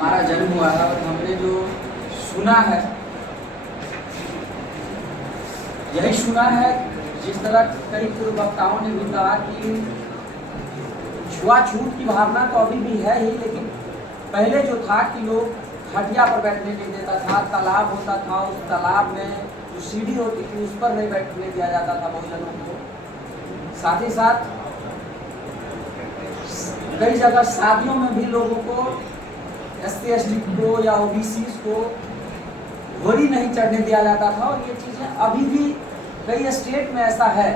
हमारा जन्म हुआ है और हमने जो सुना है, यही सुना है। जिस तरह कई पूर्व वक्ताओं ने भी कहा कि छुआछूत की भावना तो अभी भी है ही, लेकिन पहले जो था कि लोग खटिया पर बैठने नहीं देता था, तालाब होता था, उस तालाब में जो सीढ़ी होती थी उस पर नहीं बैठने दिया जाता था बहुजनों को। साथ ही साथ कई जगह शादियों में भी लोगों को SC ST को या OBC को घोड़ी नहीं चढ़ने दिया जाता था, और ये चीज़ें अभी भी कई स्टेट में ऐसा है।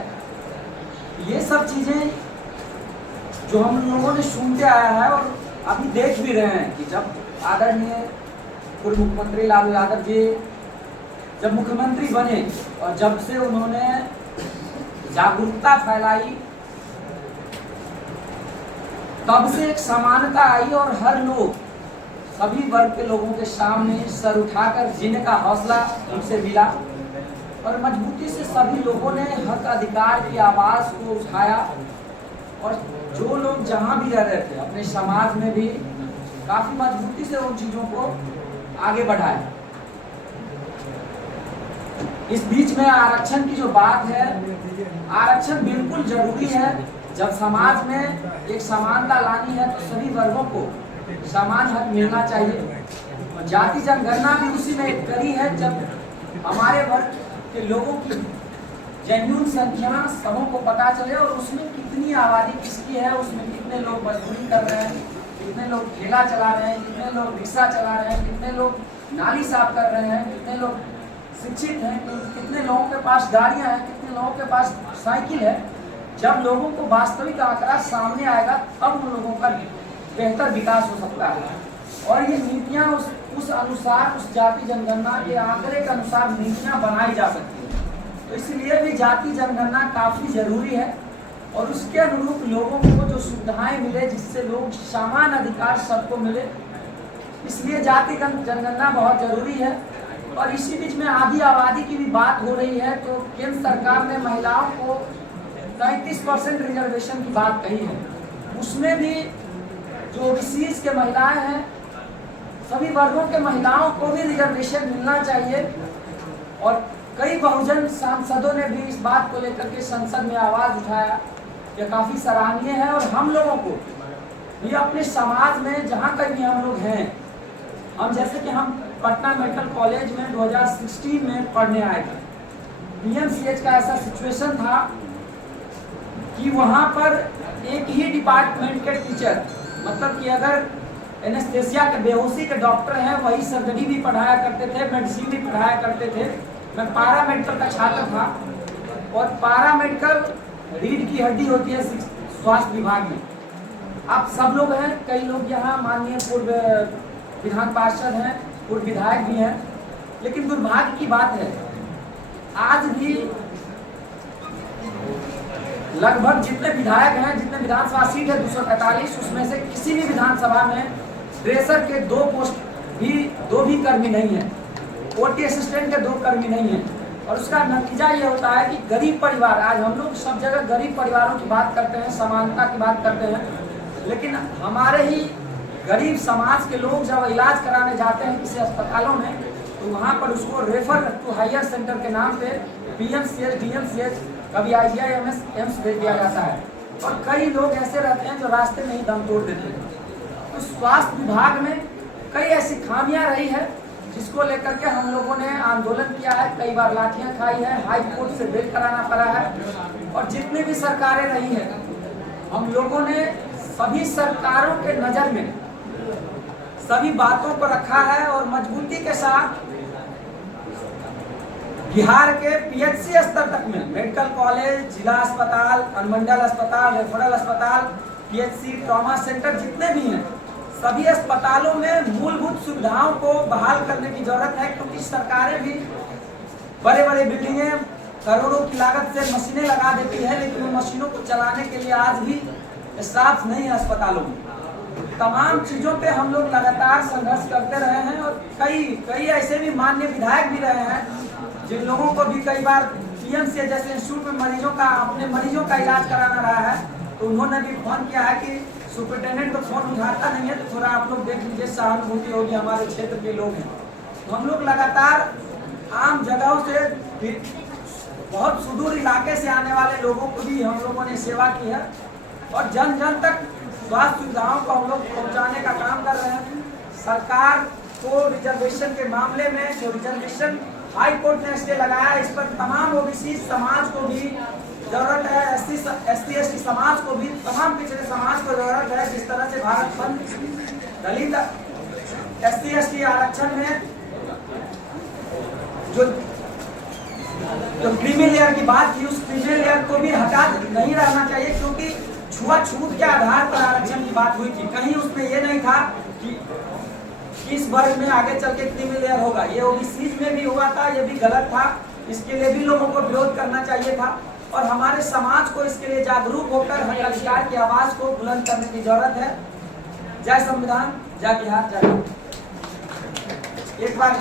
ये सब चीज़ें जो हम लोगों ने सुनते आया है और अभी देख भी रहे हैं कि जब आदरणीय पूर्व मुख्यमंत्री लालू यादव जी जब मुख्यमंत्री बने और जब से उन्होंने जागरूकता फैलाई, तब से एक समानता आई और हर लोग, सभी वर्ग के लोगों के सामने सर उठाकर जीने का हौसला उनसे मिला और मजबूती से सभी लोगों ने हक अधिकार की आवाज़ को उठाया। और जो लोग जहाँ भी रह रहे थे अपने समाज में भी काफ़ी मजबूती से उन चीज़ों को आगे बढ़ाया। इस बीच में आरक्षण की जो बात है, आरक्षण बिल्कुल जरूरी है। जब समाज में एक समानता लानी है तो सभी वर्गों को समान हक मिलना चाहिए। जाति जनगणना भी उसी में एक कड़ी है, जब हमारे वर्ग के लोगों की जेन्युइन संख्या सबों को पता चले और उसमें कितनी आबादी किसकी है, उसमें कितने लोग मजदूरी कर रहे हैं, कितने लोग ठेला चला रहे हैं, कितने लोग रिक्शा चला रहे हैं, कितने लोग नाली साफ कर रहे हैं, कितने लोग शिक्षित हैं, कितने लोगों के पास गाड़ियां हैं, कितने लोगों के पास साइकिल है। जब लोगों को वास्तविक आंकड़ा सामने आएगा तब उन लोगों का बेहतर विकास हो सकता है। और ये नीतियाँ उस अनुसार, उस जाति जनगणना के आंकड़े के अनुसार नीतियाँ बनाई जा सकती है। तो इसलिए भी जाति जनगणना काफ़ी ज़रूरी है और उसके अनुरूप लोगों को जो सुविधाएं मिले, जिससे लोग समान अधिकार सबको मिले, इसलिए जाति जनगणना बहुत ज़रूरी है। और इसी बीच में आधी आबादी की भी बात हो रही है, तो केंद्र सरकार ने महिलाओं को 33% रिजर्वेशन की बात कही है। उसमें भी जो OBC के महिलाएं हैं, सभी वर्गों के महिलाओं को भी रिजर्वेशन मिलना चाहिए। और कई बहुजन सांसदों ने भी इस बात को लेकर के संसद में आवाज़ उठाया, यह काफ़ी सराहनीय है। और हम लोगों को भी अपने समाज में जहाँ कहीं भी हम लोग हैं, हम जैसे कि हम पटना मेडिकल कॉलेज में 2016 में पढ़ने आए थे, PMCH का ऐसा सिचुएशन था कि वहाँ पर एक ही डिपार्टमेंट के टीचर, मतलब कि अगर एनेस्थेसिया के, बेहोशी के डॉक्टर हैं, वही सर्जरी भी पढ़ाया करते थे, मेडिसिन भी पढ़ाया करते थे। मैं पारा मेडिकल का छात्र था और पारा मेडिकल रीढ़ की हड्डी होती है स्वास्थ्य विभाग में। आप सब लोग हैं, कई लोग यहाँ माननीय पूर्व विधान पार्षद हैं, पूर्व विधायक भी हैं, लेकिन दुर्भाग्य की बात है आज भी लगभग जितने विधायक हैं, जितने विधानसभा सीट है 243, उसमें से किसी भी विधानसभा में ड्रेसर के दो भी कर्मी नहीं है, OT असिस्टेंट के 2 कर्मी नहीं है। और उसका नतीजा ये होता है कि गरीब परिवार, आज हम लोग सब जगह गरीब परिवारों की बात करते हैं, समानता की बात करते हैं, लेकिन हमारे ही गरीब समाज के लोग जब इलाज कराने जाते हैं किसी अस्पतालों में, तो वहाँ पर उसको रेफर टू हायर सेंटर के नाम पे PMCH, DMCH, कभी IGI एम्स भेज दिया जाता है। और कई लोग ऐसे रहते हैं जो रास्ते में ही दम तोड़ देते हैं। तो स्वास्थ्य विभाग में कई ऐसी खामियां रही है जिसको लेकर के हम लोगों ने आंदोलन किया है, कई बार लाठियां खाई है, हाई कोर्ट से बेल कराना पड़ा है। और जितनी भी सरकारें रही है, हम लोगों ने सभी सरकारों के नज़र में सभी बातों को रखा है और मजबूती के साथ बिहार के PHC स्तर तक में मेडिकल कॉलेज, जिला अस्पताल, अनुमंडल अस्पताल, रेफरल अस्पताल, PHC, ट्रॉमा सेंटर जितने भी हैं, सभी अस्पतालों में मूलभूत सुविधाओं को बहाल करने की जरूरत है। क्योंकि सरकारें भी बड़े बड़े बिल्डिंगें करोड़ों की लागत से मशीनें लगा देती है, लेकिन उन मशीनों को चलाने के लिए आज भी स्टाफ नहीं है अस्पतालों में। तमाम चीज़ों पे हम लोग लगातार संघर्ष करते रहे हैं और कई ऐसे भी माननीय विधायक भी रहे हैं जिन लोगों को भी कई बार PMCH जैसे इंस्टीट्यूट में अपने मरीजों का इलाज कराना रहा है, तो उन्होंने भी फोन किया है कि सुपरिटेंडेंट तो फोन उठाता नहीं है, तो थोड़ा आप लोग देख लीजिए, सहानुभूति होगी, हमारे क्षेत्र के लोग हैं। तो हम लोग लगातार आम जगहों से बहुत सुदूर इलाके से आने वाले लोगों को भी हम लोगों ने सेवा की है और जन जन तक स्वास्थ्य सुविधाओं को हम लोग पहुंचाने का काम कर रहे हैं। सरकार को रिजर्वेशन के मामले में जो रिजर्वेशन हाई कोर्ट ने स्टे लगाया, इस पर तमाम ओबीसी समाज को भी जरूरत है, एसटी समाज को भी, तमाम पिछड़े समाज को जरूरत है। जिस तरह से भारत बंद दलित एसटी आरक्षण में जो क्रीमी लेयर की बात की, उस क्रीमी लेयर को भी हटा नहीं रहना चाहिए, क्योंकि छुआछूत के आधार पर आरक्षण की बात हुई थी। कहीं उसमें ये नहीं था कि किस वर्ग में आगे चल के क्रीमी लेयर होगा। ये ओबीसी में भी हुआ था, ये भी गलत था। इसके लिए भी लोगों को विरोध करना चाहिए था और हमारे समाज को इसके लिए जागरूक होकर हर अधिकार की आवाज को बुलंद करने की जरूरत है। जय संविधान, जय बिहार, जय भारत। एक बार